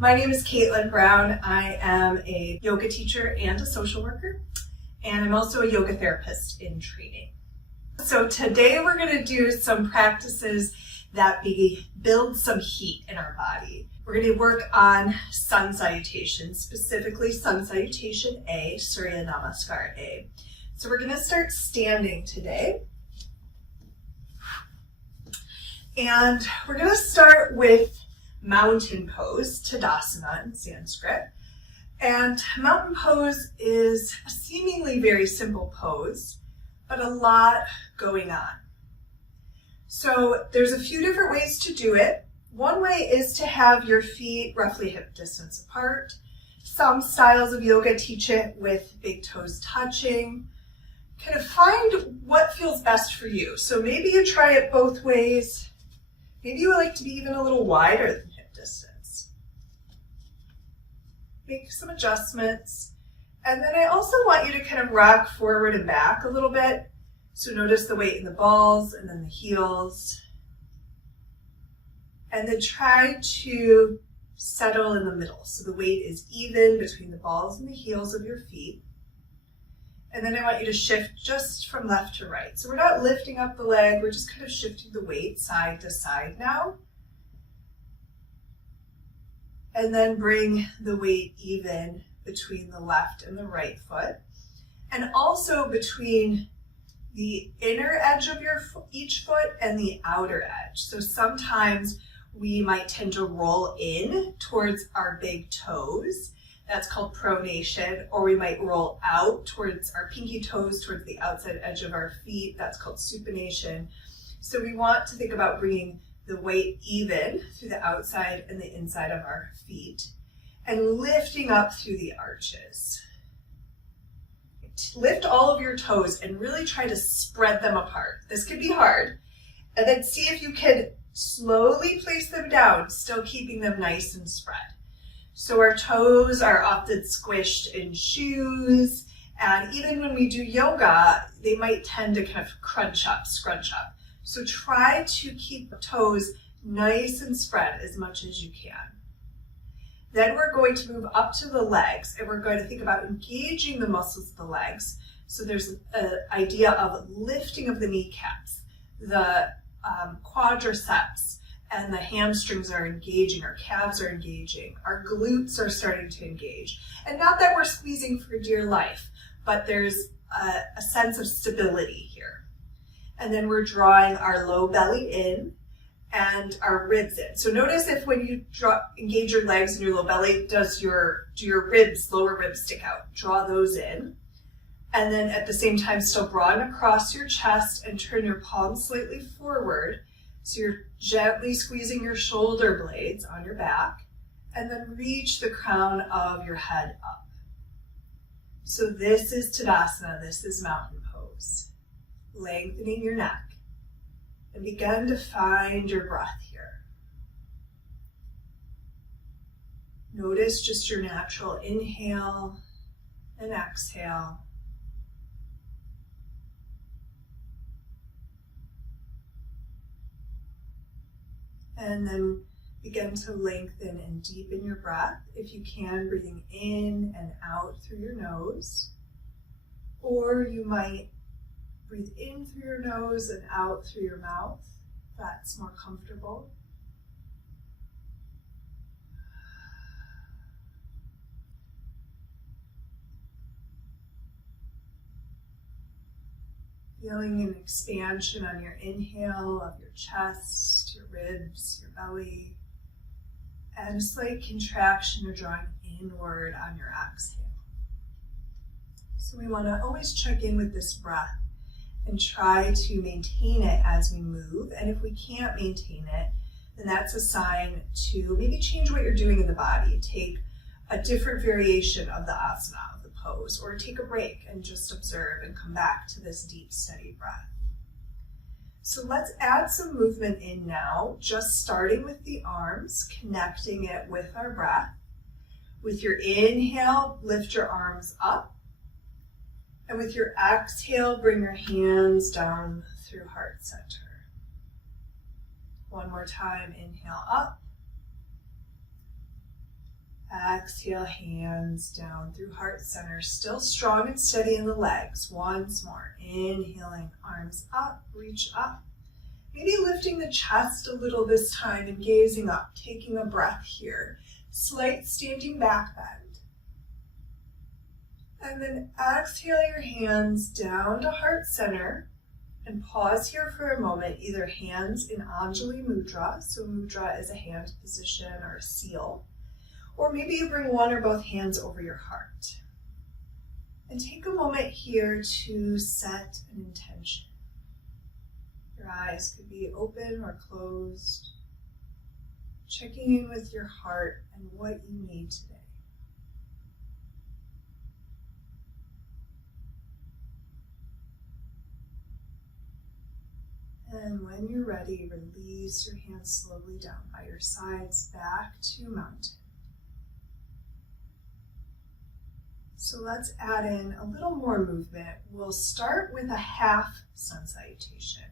My name is Caitlin Brown. I am a yoga teacher and a social worker, and I'm also a yoga therapist in training. So today we're going to do some practices that build some heat in our body. We're going to work on sun salutation, specifically sun salutation A, Surya Namaskar A. So we're going to start standing today. And we're going to start with mountain pose, Tadasana in Sanskrit. And mountain pose is a seemingly very simple pose, but a lot going on. So there's a few different ways to do it. One way is to have your feet roughly hip distance apart. Some styles of yoga teach it with big toes touching. Kind of find what feels best for you. So maybe you try it both ways. Maybe you would like to be even a little wider than hip distance. Make some adjustments. And then I also want you to kind of rock forward and back a little bit. So notice the weight in the balls and then the heels. And then try to settle in the middle. So the weight is even between the balls and the heels of your feet. And then I want you to shift just from left to right. So we're not lifting up the leg, we're just kind of shifting the weight side to side now. And then bring the weight even between the left and the right foot. And also between the inner edge of each foot and the outer edge. So sometimes we might tend to roll in towards our big toes. That's called pronation, or we might roll out towards our pinky toes, towards the outside edge of our feet. That's called supination. So we want to think about bringing the weight even through the outside and the inside of our feet and lifting up through the arches. Lift all of your toes and really try to spread them apart. This could be hard. And then see if you can slowly place them down, still keeping them nice and spread. So our toes are often squished in shoes, and even when we do yoga, they might tend to kind of crunch up, scrunch up. So try to keep the toes nice and spread as much as you can. Then we're going to move up to the legs, and we're going to think about engaging the muscles of the legs. So there's an idea of lifting of the kneecaps, the quadriceps, and the hamstrings are engaging, our calves are engaging, our glutes are starting to engage. And not that we're squeezing for dear life, but there's a sense of stability here. And then we're drawing our low belly in and our ribs in. So notice if when you engage your legs and your low belly, do your ribs, lower ribs stick out? Draw those in. And then at the same time, still broaden across your chest and turn your palms slightly forward. So you're gently squeezing your shoulder blades on your back, and then reach the crown of your head up. So this is Tadasana, this is mountain pose. Lengthening your neck, and begin to find your breath here. Notice just your natural inhale and exhale. And then begin to lengthen and deepen your breath, if you can, breathing in and out through your nose. Or you might breathe in through your nose and out through your mouth. That's more comfortable. Feeling an expansion on your inhale of your chest, your ribs, your belly, and a slight contraction or drawing inward on your exhale. So we want to always check in with this breath and try to maintain it as we move. And if we can't maintain it, then that's a sign to maybe change what you're doing in the body. Take a different variation of the asana, of the pose, or take a break and just observe and come back to this deep, steady breath. So let's add some movement in now, just starting with the arms, connecting it with our breath. With your inhale, lift your arms up. And with your exhale, bring your hands down through heart center. One more time, inhale up. exhale, hands down through heart center, still strong and steady in the legs. Once more, inhaling, arms up, reach up. Maybe lifting the chest a little this time and gazing up, taking a breath here. Slight standing back bend. And then exhale your hands down to heart center and pause here for a moment, either hands in Anjali Mudra, so mudra is a hand position or a seal, or maybe you bring one or both hands over your heart. And take a moment here to set an intention. Your eyes could be open or closed, checking in with your heart and what you need today. And when you're ready, release your hands slowly down by your sides back to mountain. So let's add in a little more movement. We'll start with a half sun salutation.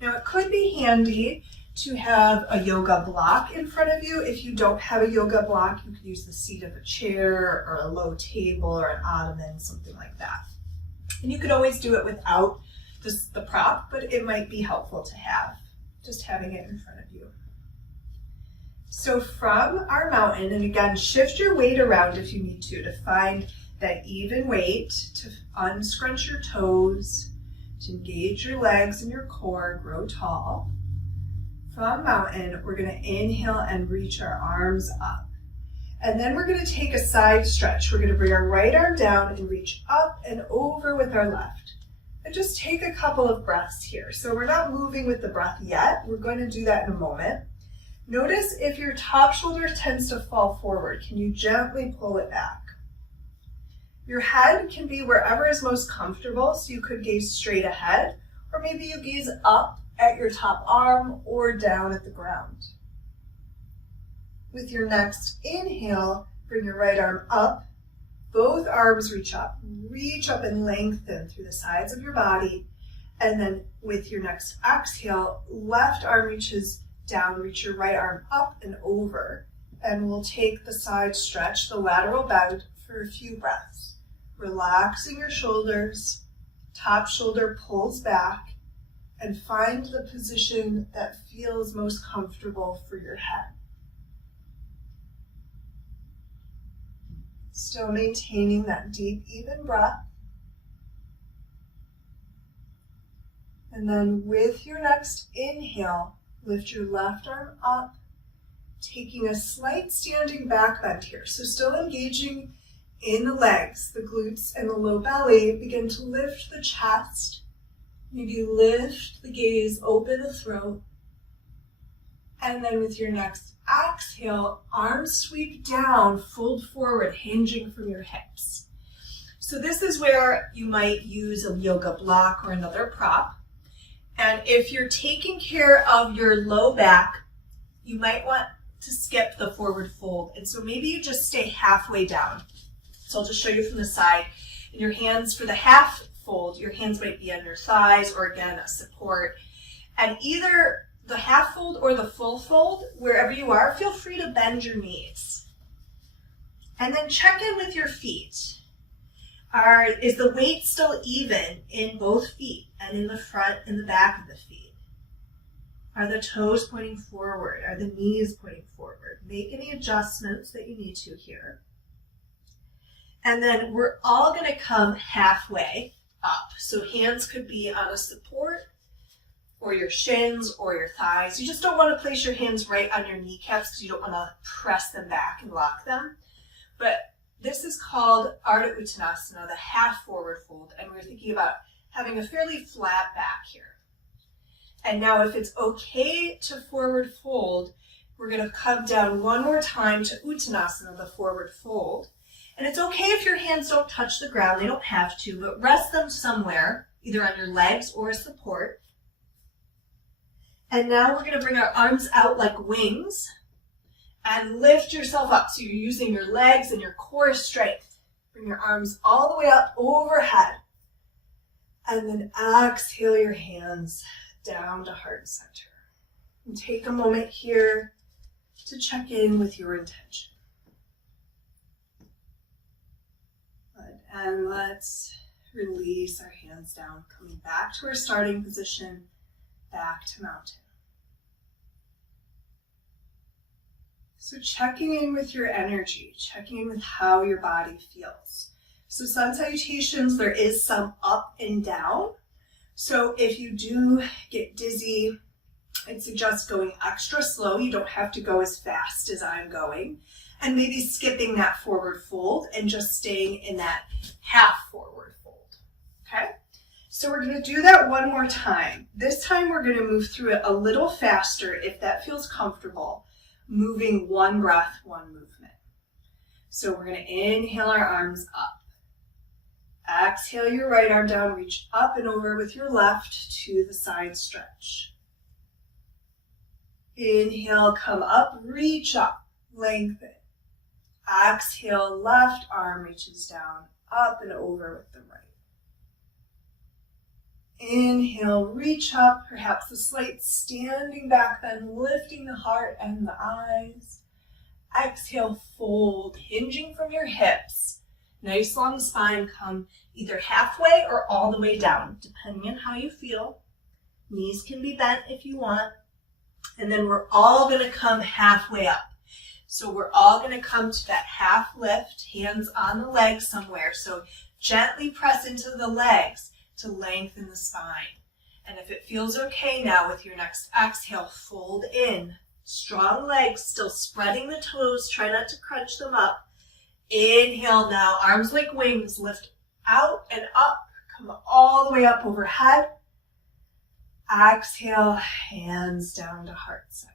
Now it could be handy to have a yoga block in front of you. If you don't have a yoga block, you could use the seat of a chair or a low table or an ottoman, something like that. And you could always do it without the prop, but it might be helpful to have, just having it in front of you. So from our mountain, and again, shift your weight around if you need to find that even weight, to unscrunch your toes, to engage your legs and your core, grow tall. From mountain, we're going to inhale and reach our arms up. And then we're going to take a side stretch. We're going to bring our right arm down and reach up and over with our left. And just take a couple of breaths here. So we're not moving with the breath yet. We're going to do that in a moment. Notice if your top shoulder tends to fall forward, can you gently pull it back? Your head can be wherever is most comfortable, so you could gaze straight ahead, or maybe you gaze up at your top arm or down at the ground. With your next inhale, bring your right arm up. Both arms reach up and lengthen through the sides of your body. And then with your next exhale, left arm reaches down, reach your right arm up and over. And we'll take the side stretch, the lateral bend, for a few breaths. Relaxing your shoulders, top shoulder pulls back, and find the position that feels most comfortable for your head. Still maintaining that deep, even breath. And then with your next inhale, lift your left arm up, taking a slight standing back bend here. So still engaging in the legs, the glutes and the low belly. Begin to lift the chest. Maybe lift the gaze, open the throat. And then with your next exhale, arms sweep down, fold forward, hinging from your hips. So this is where you might use a yoga block or another prop. And if you're taking care of your low back, you might want to skip the forward fold. And so maybe you just stay halfway down. So I'll just show you from the side. And your hands for the half fold, your hands might be on your thighs or again, a support. And either the half fold or the full fold, wherever you are, feel free to bend your knees. And then check in with your feet. Is the weight still even in both feet and in the front and the back of the feet? Are the toes pointing forward? Are the knees pointing forward? Make any adjustments that you need to here. And then we're all going to come halfway up. So hands could be on a support, or your shins or your thighs. You just don't want to place your hands right on your kneecaps because you don't want to press them back and lock them. But this is called Ardha Uttanasana, the half forward fold, and we're thinking about having a fairly flat back here. And now if it's okay to forward fold, we're going to come down one more time to Uttanasana, the forward fold. And it's okay if your hands don't touch the ground, they don't have to, but rest them somewhere, either on your legs or a support. And now we're going to bring our arms out like wings and lift yourself up. So you're using your legs and your core strength. Bring your arms all the way up overhead. And then exhale your hands down to heart center. And take a moment here to check in with your intention. And let's release our hands down, coming back to our starting position, back to mountain. So checking in with your energy, checking in with how your body feels. So sun salutations, there is some up and down. So if you do get dizzy, I'd suggest going extra slow. You don't have to go as fast as I'm going. And maybe skipping that forward fold and just staying in that half forward fold. Okay? So we're going to do that one more time. This time we're going to move through it a little faster if that feels comfortable. Moving one breath, one movement. So we're going to inhale our arms up. Exhale your right arm down, reach up and over with your left to the side stretch. Inhale, come up, reach up, lengthen. Exhale, left arm reaches down, up and over with the right. Inhale, reach up, perhaps a slight standing back bend, lifting the heart and the eyes. Exhale, fold, hinging from your hips. Nice long spine, come either halfway or all the way down, depending on how you feel. Knees can be bent if you want. And then we're all going to come halfway up. So we're all going to come to that half lift, hands on the legs somewhere. So gently press into the legs to lengthen the spine. And if it feels okay now with your next exhale, fold in. Strong legs, still spreading the toes. Try not to crunch them up. Inhale now, arms like wings, lift out and up. Come all the way up overhead. Exhale, hands down to heart center.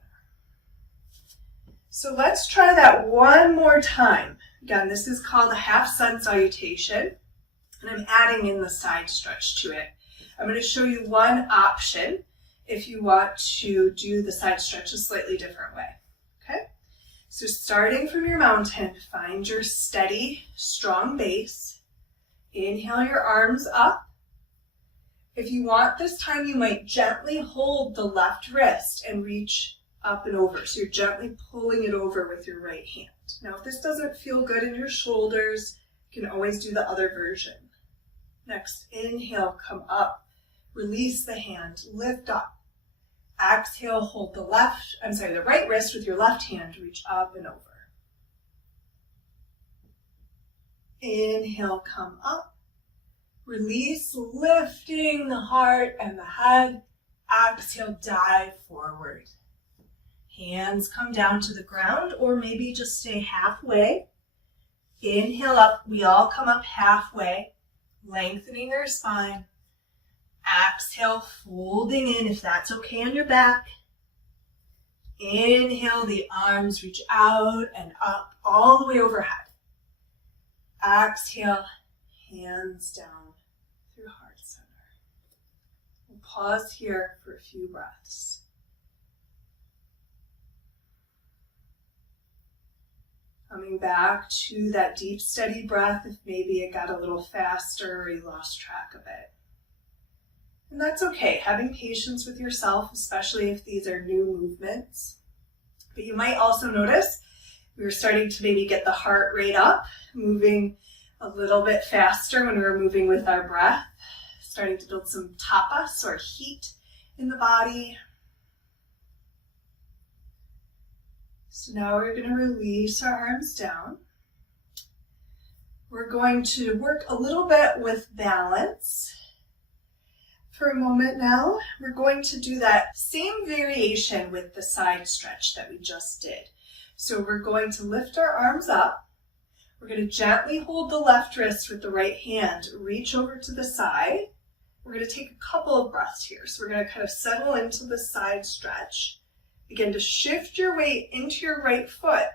So let's try that one more time. Again, this is called a half sun salutation, and I'm adding in the side stretch to it. I'm going to show you one option if you want to do the side stretch a slightly different way. Okay? So starting from your mountain, find your steady, strong base. Inhale your arms up. If you want this time, you might gently hold the left wrist and reach up and over. So you're gently pulling it over with your right hand. Now, if this doesn't feel good in your shoulders, you can always do the other version. Next, inhale, come up. Release the hand, lift up. Exhale, hold the right wrist with your left hand, reach up and over. Inhale, come up. Release, lifting the heart and the head. Exhale, dive forward. Hands come down to the ground or maybe just stay halfway. Inhale up, we all come up halfway, lengthening our spine. Exhale, folding in if that's okay on your back. Inhale, the arms reach out and up all the way overhead. Exhale, hands down through heart center. We'll pause here for a few breaths. Coming back to that deep, steady breath if maybe it got a little faster or you lost track of it. And that's okay, having patience with yourself, especially if these are new movements. But you might also notice we're starting to maybe get the heart rate up, moving a little bit faster when we're moving with our breath, starting to build some tapas or heat in the body. So now we're going to release our arms down. We're going to work a little bit with balance. For a moment now, we're going to do that same variation with the side stretch that we just did. So we're going to lift our arms up. We're going to gently hold the left wrist with the right hand, reach over to the side. We're going to take a couple of breaths here. So we're going to kind of settle into the side stretch. Begin to shift your weight into your right foot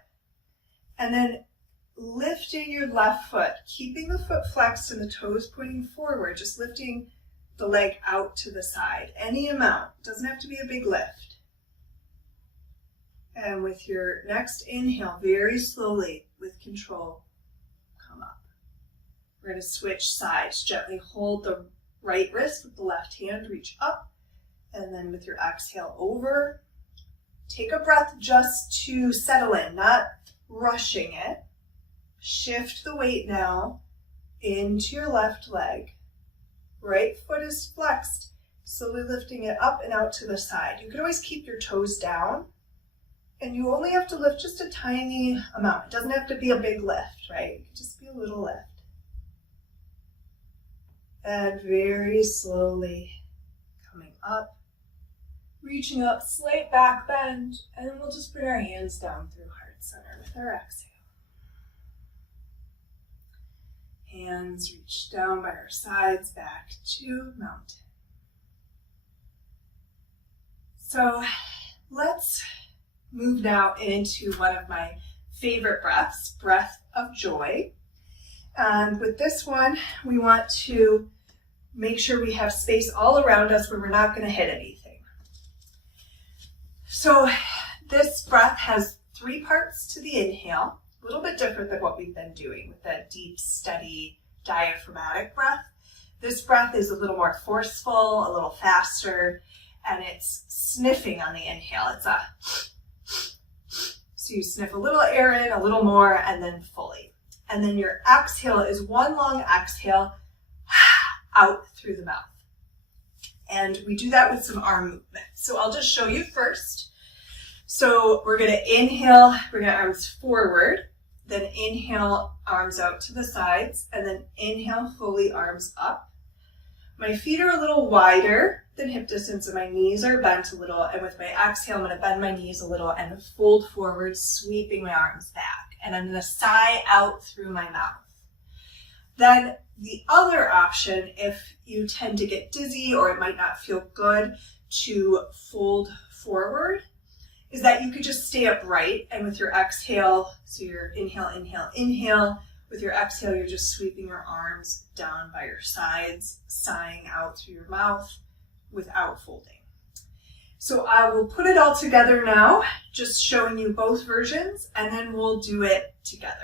and then lifting your left foot, keeping the foot flexed and the toes pointing forward, just lifting the leg out to the side. Any amount, doesn't have to be a big lift. And with your next inhale, very slowly, with control, come up. We're going to switch sides. Gently hold the right wrist with the left hand, reach up, and then with your exhale over. Take a breath just to settle in, not rushing it. Shift the weight now into your left leg. Right foot is flexed, slowly lifting it up and out to the side. You can always keep your toes down, and you only have to lift just a tiny amount. It doesn't have to be a big lift, right? It can just be a little lift. And very slowly coming up, reaching up, slight back bend, and then we'll just bring our hands down through heart center with our exhale. Hands reach down by our sides, back to mountain. So let's move now into one of my favorite breaths, breath of joy. And with this one, we want to make sure we have space all around us where we're not going to hit anything. So this breath has 3 parts to the inhale, a little bit different than what we've been doing with that deep, steady, diaphragmatic breath. This breath is a little more forceful, a little faster, and it's sniffing on the inhale. It's a, so you sniff a little air in, a little more, and then fully. And then your exhale is one long exhale out through the mouth. And we do that with some arm movement. So I'll just show you first. So we're going to inhale, bring our arms forward, then inhale, arms out to the sides, and then inhale, fully arms up. My feet are a little wider than hip distance, and my knees are bent a little. And with my exhale, I'm going to bend my knees a little and fold forward, sweeping my arms back. And I'm going to sigh out through my mouth. Then the other option, if you tend to get dizzy or it might not feel good to fold forward, is that you could just stay upright, and with your exhale, so your inhale, inhale, inhale, with your exhale, you're just sweeping your arms down by your sides, sighing out through your mouth without folding. So I will put it all together now, just showing you both versions, and then we'll do it together.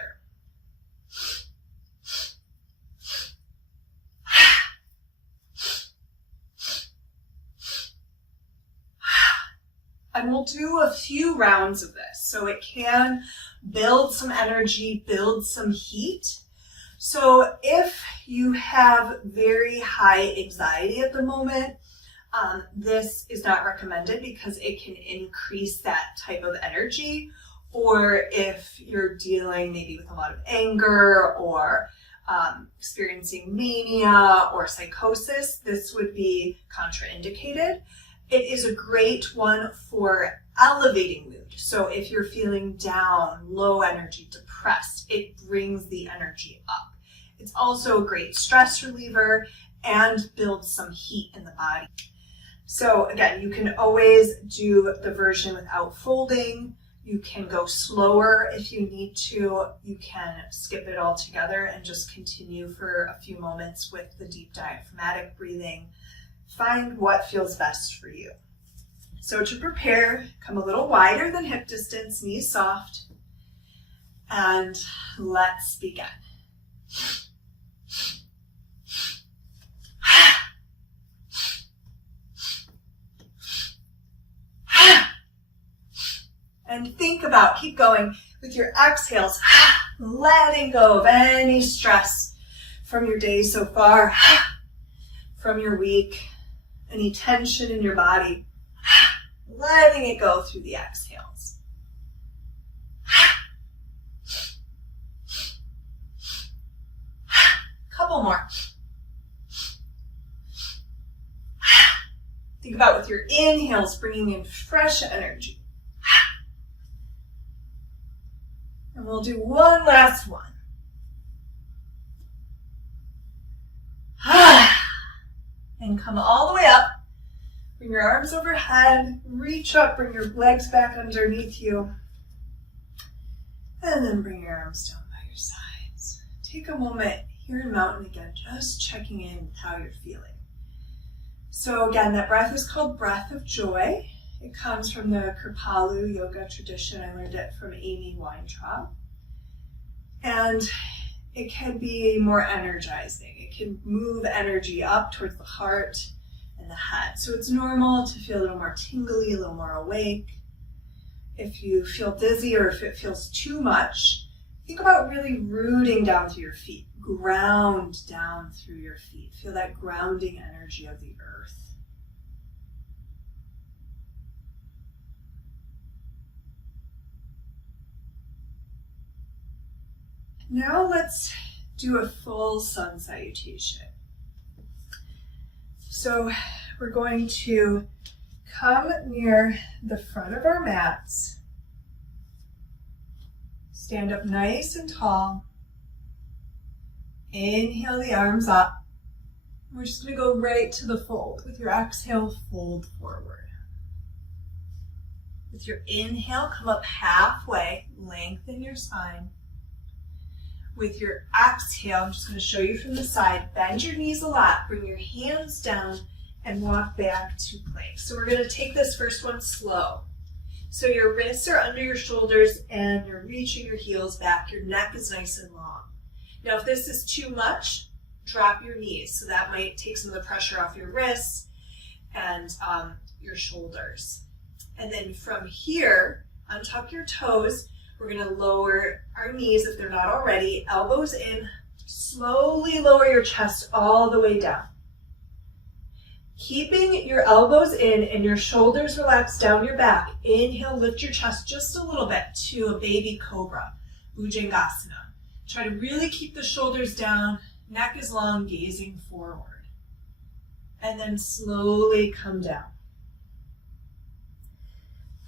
And we'll do a few rounds of this. So it can build some energy, build some heat. So if you have very high anxiety at the moment, this is not recommended because it can increase that type of energy. Or if you're dealing maybe with a lot of anger or experiencing mania or psychosis, this would be contraindicated. It is a great one for elevating mood. So if you're feeling down, low energy, depressed, it brings the energy up. It's also a great stress reliever and builds some heat in the body. So again, you can always do the version without folding. You can go slower if you need to. You can skip it all together and just continue for a few moments with the deep diaphragmatic breathing. Find what feels best for you. So to prepare, come a little wider than hip distance, knees soft, and let's begin. And think about, keep going with your exhales, letting go of any stress from your day so far, from your week, any tension in your body, letting it go through the exhales. Couple more. Think about with your inhales, bringing in fresh energy. And we'll do one last one. And come all the way up. Bring your arms overhead, reach up, bring your legs back underneath you. And then bring your arms down by your sides. Take a moment here in mountain again, just checking in with how you're feeling. So again, that breath is called breath of joy. It comes from the Kripalu yoga tradition. I learned it from Amy Weintraub. And it can be more energizing. It can move energy up towards the heart and the head. So it's normal to feel a little more tingly, a little more awake. If you feel dizzy or if it feels too much, think about really rooting down through your feet. Ground down through your feet. Feel that grounding energy of the earth. Now let's do a full sun salutation. So we're going to come near the front of our mats. Stand up nice and tall. Inhale the arms up. We're just going to go right to the fold. With your exhale, fold forward. With your inhale, come up halfway, lengthen your spine. With your exhale, I'm just going to show you from the side, bend your knees a lot, bring your hands down and walk back to plank. So we're going to take this first one slow. So your wrists are under your shoulders and you're reaching your heels back. Your neck is nice and long. Now if this is too much, drop your knees. So that might take some of the pressure off your wrists and your shoulders. And then from here, untuck your toes. We're going to lower our knees if they're not already. Elbows in. Slowly lower your chest all the way down. Keeping your elbows in and your shoulders relaxed down your back. Inhale, lift your chest just a little bit to a baby cobra, Bhujangasana. Try to really keep the shoulders down, neck is long, gazing forward. And then slowly come down.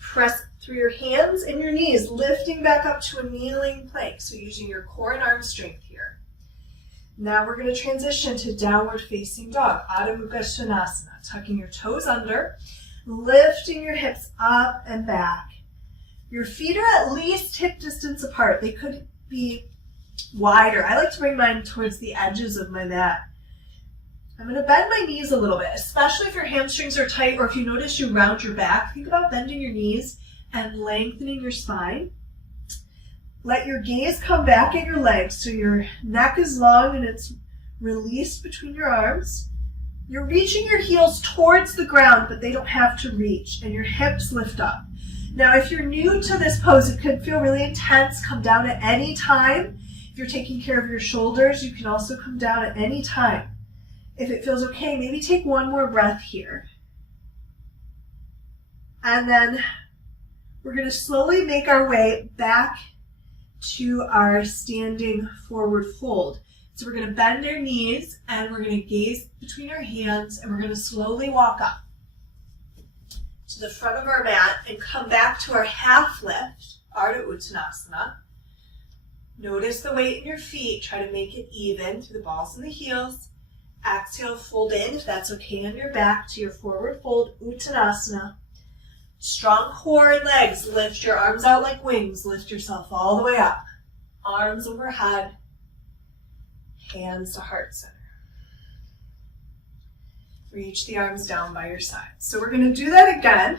Press through your hands and your knees, lifting back up to a kneeling plank. So using your core and arm strength here. Now we're going to transition to downward facing dog, Adho Mukha Svanasana. Tucking your toes under, lifting your hips up and back. Your feet are at least hip distance apart. They could be wider. I like to bring mine towards the edges of my mat. I'm going to bend my knees a little bit, especially if your hamstrings are tight or if you notice you round your back. Think about bending your knees and lengthening your spine. Let your gaze come back at your legs so your neck is long and it's released between your arms. You're reaching your heels towards the ground, but they don't have to reach, and your hips lift up. Now, if you're new to this pose, it could feel really intense. Come down at any time. If you're taking care of your shoulders, you can also come down at any time. If it feels okay, maybe take one more breath here. And then we're going to slowly make our way back to our standing forward fold. So we're going to bend our knees and we're going to gaze between our hands and we're going to slowly walk up to the front of our mat and come back to our half lift, Ardha Uttanasana. Notice the weight in your feet. Try to make it even through the balls and the heels. Exhale, fold in, if that's okay on your back, to your forward fold, Uttanasana. Strong core and legs. Lift your arms out like wings. Lift yourself all the way up. Arms overhead. Hands to heart center. Reach the arms down by your side. So we're going to do that again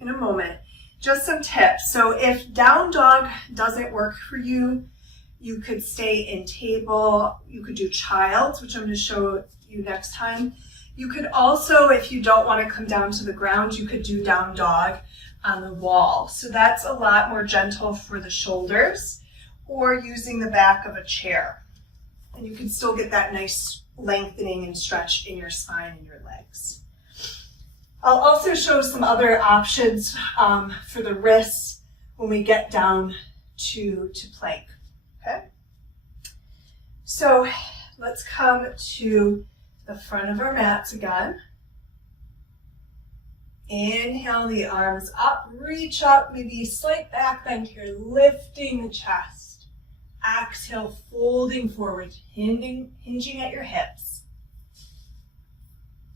in a moment. Just some tips. So if down dog doesn't work for you, you could stay in table. You could do child's, which I'm going to show you next time. You could also, if you don't want to come down to the ground, you could do down dog on the wall. So that's a lot more gentle for the shoulders, or using the back of a chair. And you can still get that nice lengthening and stretch in your spine and your legs. I'll also show some other options for the wrists when we get down to plank. Okay? So let's come to the front of our mats again. Inhale the arms up, reach up, maybe a slight back bend here, lifting the chest. Exhale, folding forward, hinging at your hips.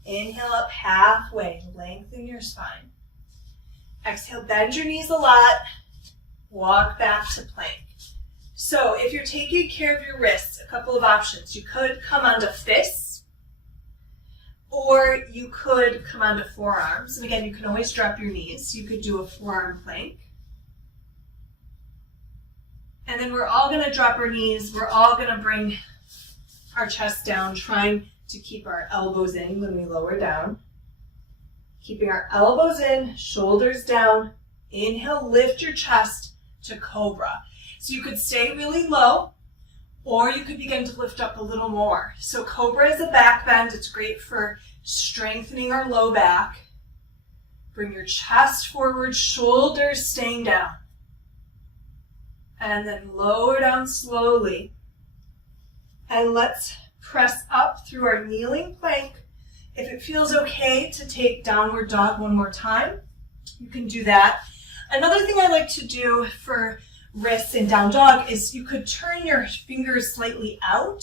Inhale up halfway, lengthen your spine. Exhale, bend your knees a lot, walk back to plank. So if you're taking care of your wrists, a couple of options. You could come onto fists, or you could come onto forearms. And again, you can always drop your knees. You could do a forearm plank. And then we're all going to drop our knees. We're all going to bring our chest down, trying to keep our elbows in when we lower down. Keeping our elbows in, shoulders down. Inhale, lift your chest to cobra. So you could stay really low, Or you could begin to lift up a little more. So Cobra is a back bend. It's great for strengthening our low back. Bring your chest forward, shoulders staying down. And then lower down slowly. And let's press up through our kneeling plank. If it feels okay to take downward dog one more time, you can do that. Another thing I like to do for wrists in down dog is you could turn your fingers slightly out.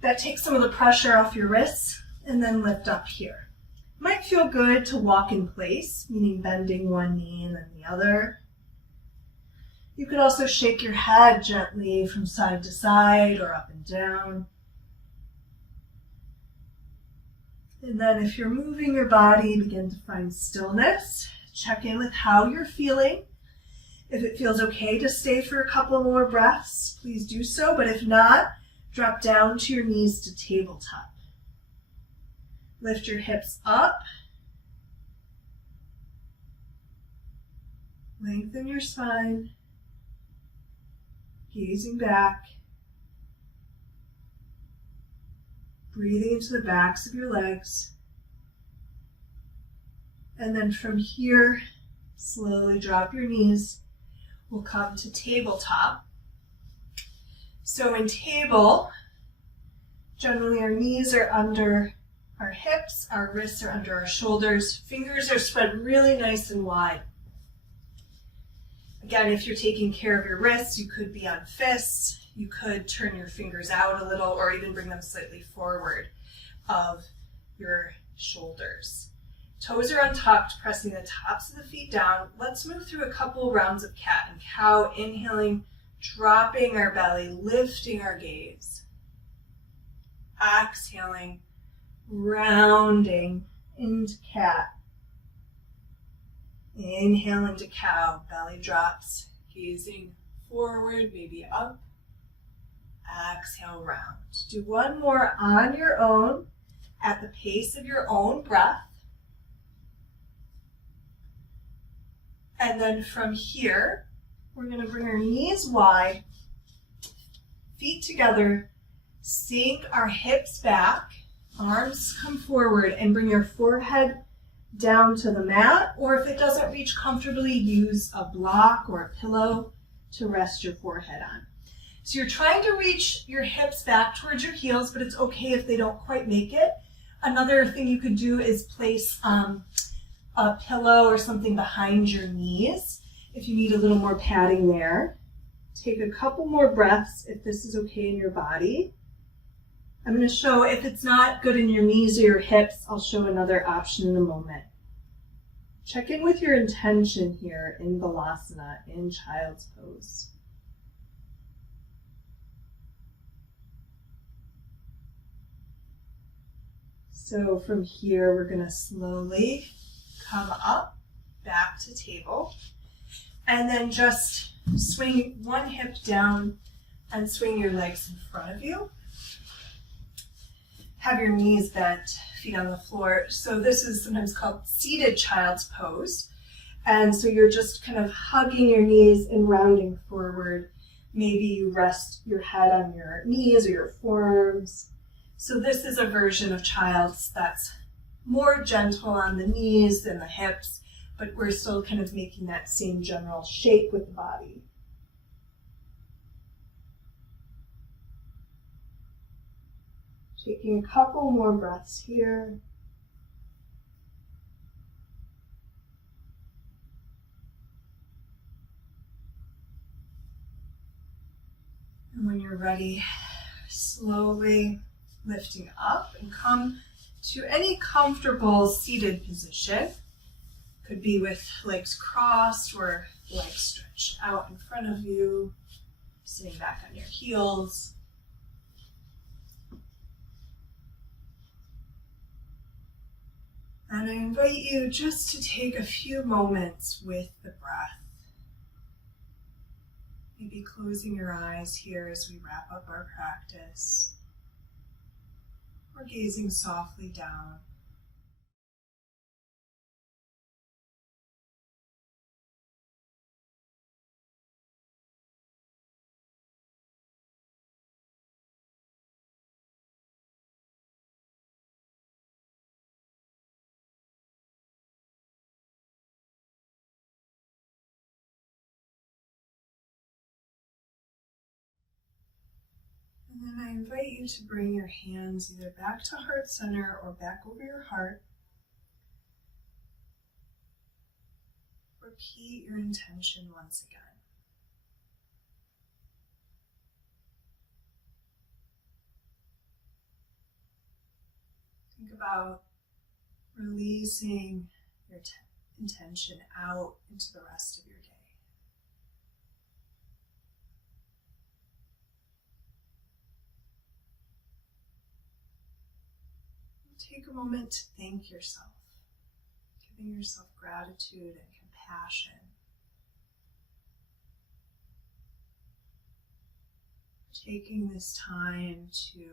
That takes some of the pressure off your wrists, and then lift up here. Might feel good to walk in place, meaning bending one knee and then the other. You could also shake your head gently from side to side or up and down. And then if you're moving your body, begin to find stillness. Check in with how you're feeling. If it feels okay to stay for a couple more breaths, please do so. But if not, drop down to your knees to tabletop. Lift your hips up. Lengthen your spine. Gazing back. Breathing into the backs of your legs. And then from here, slowly drop your knees. We'll come to tabletop. So in table, generally our knees are under our hips, our wrists are under our shoulders, fingers are spread really nice and wide. Again, if you're taking care of your wrists, you could be on fists. You could turn your fingers out a little or even bring them slightly forward of your shoulders. Toes are untucked, pressing the tops of the feet down. Let's move through a couple rounds of cat and cow, inhaling, dropping our belly, lifting our gaze. Exhaling, rounding into cat. Inhale into cow, belly drops, gazing forward, maybe up. Exhale, round. Do one more on your own, at the pace of your own breath. And then from here, we're going to bring our knees wide, feet together, sink our hips back, arms come forward, and bring your forehead down to the mat. Or if it doesn't reach comfortably, use a block or a pillow to rest your forehead on. So you're trying to reach your hips back towards your heels, but it's okay if they don't quite make it. Another thing you could do is place a pillow or something behind your knees if you need a little more padding there. Take a couple more breaths if this is okay in your body. I'm going to show, if it's not good in your knees or your hips, I'll show another option in a moment. Check in with your intention here in Balasana, in Child's Pose. So from here, we're going to slowly come up, back to table, and then just swing one hip down and swing your legs in front of you. Have your knees bent, feet on the floor. So this is sometimes called seated child's pose. And so you're just kind of hugging your knees and rounding forward. Maybe you rest your head on your knees or your forearms. So this is a version of child's that's more gentle on the knees than the hips, but we're still kind of making that same general shape with the body. Taking a couple more breaths here. And when you're ready, slowly lifting up and come to any comfortable seated position. Could be with legs crossed or legs stretched out in front of you, sitting back on your heels. And I invite you just to take a few moments with the breath. Maybe closing your eyes here as we wrap up our practice, or gazing softly down. And then I invite you to bring your hands either back to heart center or back over your heart. Repeat your intention once again. Think about releasing your intention out into the rest of your day. Take a moment to thank yourself, giving yourself gratitude and compassion. Taking this time to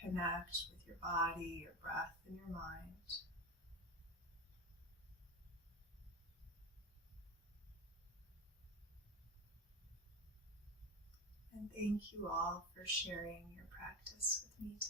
connect with your body, your breath, and your mind. And thank you all for sharing your practice with me today.